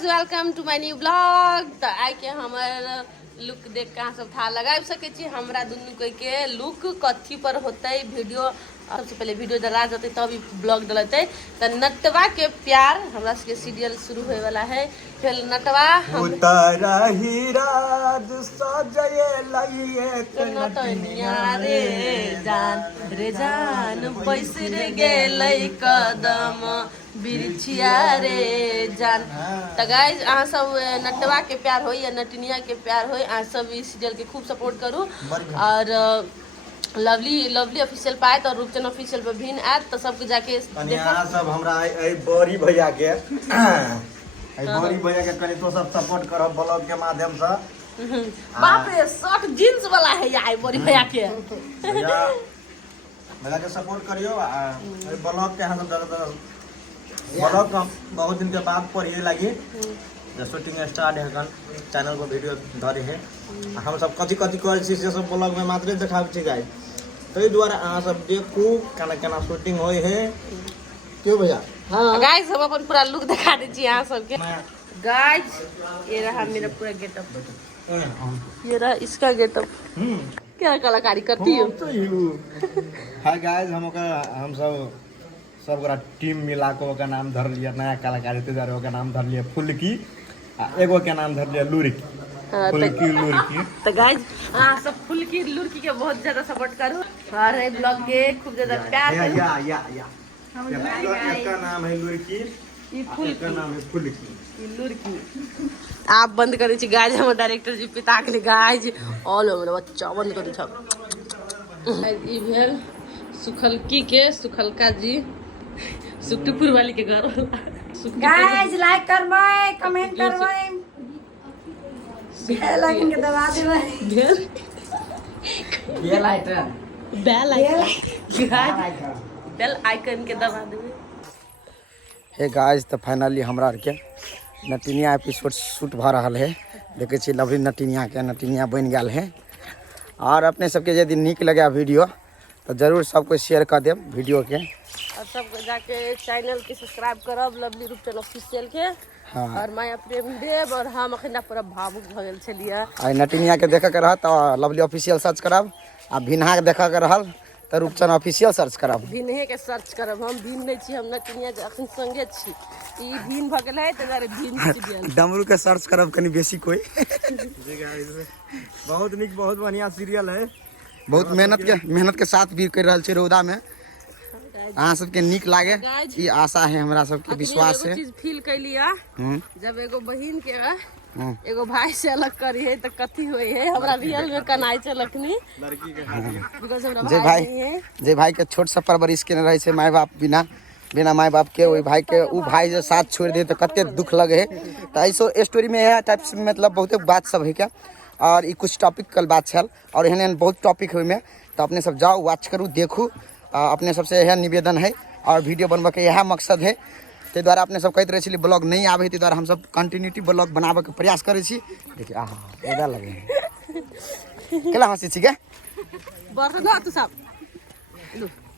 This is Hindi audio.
Guys welcome to my new blog. तो आइ के हमार लुक देख के सब था लगा सके छी हमरा दुनू के लुक कथी पर होते वीडियो। सबसे पहले वीडियो डला जाते तब ब्लॉग डलते। तो नटवा के प्यार हमरा के सीरियल शुरू होए वाला है। फिर नटवा उतारा हीराज सजये लइए रे जान रे जान पैसर गेलै कदम बिरछिया रे जान। तो गाइज अहाँ सब नटवा के प्यार हो या नटनिया के प्यार हो, अहाँ सब इस सीरियल के खूब सपोर्ट करू। और लवली ऑफिशियल पाए तो रूपचन ऑफिशियल पे भी आयत तो सबके जाके देखो। सब हमरा बड़ी भैया के बड़ी भैया के कनी तो सब सपोर्ट करब ब्लॉग के माध्यम से। बाप रे शर्ट जींस वाला है यार बड़ी भैया के। भैया के सपोर्ट करियो। ब्लॉग के हम ब्लॉग बहुत दिन के बाद पर ये लगी शूटिंग स्टार्ट है कन चैनल पर वीडियो धरे है। हम सब कथी कथी कहल छी से सब ब्लॉग में मात्र देखाबै छी गाइस। तै द्वारा अहाँ सब देखू केना केना शूटिंग होय है क्यों भैया। हां गाइस हम अपन पूरा लुक दिखा दै छी अहाँ सब के। गाइस ये रहा मेरा पूरा गेटअप, ये रहा इसका गेटअप। क्या कलाकारी करती हो। हाय गाइस हम सब गोरा टीम मिला के ओकर नाम धर लिया नया कलाकारी तैयार ओकर नाम धर लिया फुलकी आ एगो के नाम धर लिया लुरकी। फुलकी लुरकी। तो गाइस हां सब फुलकी लुरकी के बहुत ज्यादा सपोर्ट करू और ये ब्लॉग के खूब ज्यादा प्यार करू। या इसका नाम है लुरकी, ये फुलकी का नाम है फुलकी, ये लुरकी। आप बंद करे छी गाइस, हम डायरेक्टर जी पिता के गाइस ऑल ओवर बच्चा बंद करे छ। ई भेल सुखलकी के सुखलका जी सुखटपुर वाली के घर। गाइस लाइक करबै, कमेंट करबै, बेल आइकन के दबा देबै। बेल आइकन के दबा देबै। हे गाइस तो फाइनली हमरा आर के नटिनिया एपिसोड शूट भ रहा है। देखे छी लवली नटिनिया बन गया है। और अपने सबके यदि निक लगे वीडियो तो जरूर सबको शेयर कर देम वीडियो के और सबको जाके चैनल के सब्सक्राइब करब लवली रूपचन ऑफिशियल के। हाँ। और माया प्रेम देव और हम अखन पूरा भावुक भ गेल छलिए। आ नटिनिया के देखे के रह तो लवली ऑफिशियल सर्च करब आ भिन्हा के देखे के रहल तो रूपचन ऑफिशियल सर्च करब। भिन्हे के सर्च करब। हम भिन नहीं छी, हम नटिनिया अखन संगे छी। ई भिन भ गेल है त जारे भिन सीरियल डमरू के सर्च करब कनी बेसी कोई। बहुत निक बहुत बढ़िया सीरियल है। बहुत मेहनत के साथ भी कर रहल छै रौदा में। अहाँ सबके निक लागे ई आशा है, हमरा सबके विश्वास है। चीज फील कैलिया जब एगो बहिन के एगो भाई से अलग करी है तो कथी होई है। हमरा रियल में कनाई छै लखनी लड़की के बिकॉज़ हमरा भाई नहीं है। जे भाई के छोट से परवरिश के रहे छै माय बाप बिना माय बाप के ओई भाई के उ भाई जे साथ छोड़ दे तो कते दुख लगे है। तो ऐसो स्टोरी में यह टाइप से मतलब बहुत बात सब है क्या। और ये कुछ टॉपिक कल बात छल और एहन बहुत टॉपिक है में तो अपने सब जाओ वॉच करू देखू। अपने सबसे यह निवेदन है और वीडियो बनबे के यह मकसद है। ते द्वारा अपने सब कहते रहे ब्लॉग नहीं आवे ते द्वारा हम सब कंटिन्यूटी ब्लॉग बनाबे के प्रयास करे छी। देखिए आहा एदा लगे केला हंसी छी के बरना तू सब